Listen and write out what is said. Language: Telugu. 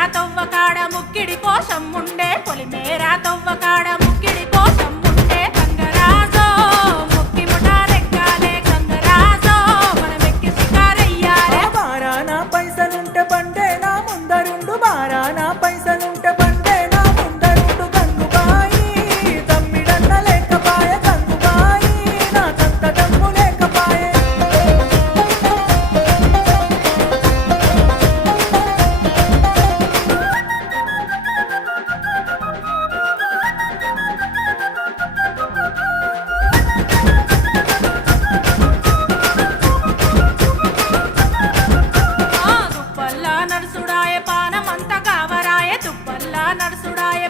పొలిమేరా తవ్వకాడ ముక్కిడి కోసం ఉండే పొలిమేరా తవ్వకాడ ముక్కిడి కోసం ఉండే గంగరాజో ముక్కి ముఠాలెక్కాలే గంగరాజో మనమెక్కి షికారయ్యాలే బారానా పైసలుంటే బండే నా ముందరుండు బారానా పైసలుంటే బండే నా ముందరుండు గంగుబాయి తమ్మిడన్న లేకపాయే గంగుబాయి నాకంత దమ్ము లేకపాయే తుప్పల్లా నడుసుడాయే పానమంత కావరాయే తుప్పల్లా నడుసుడాయే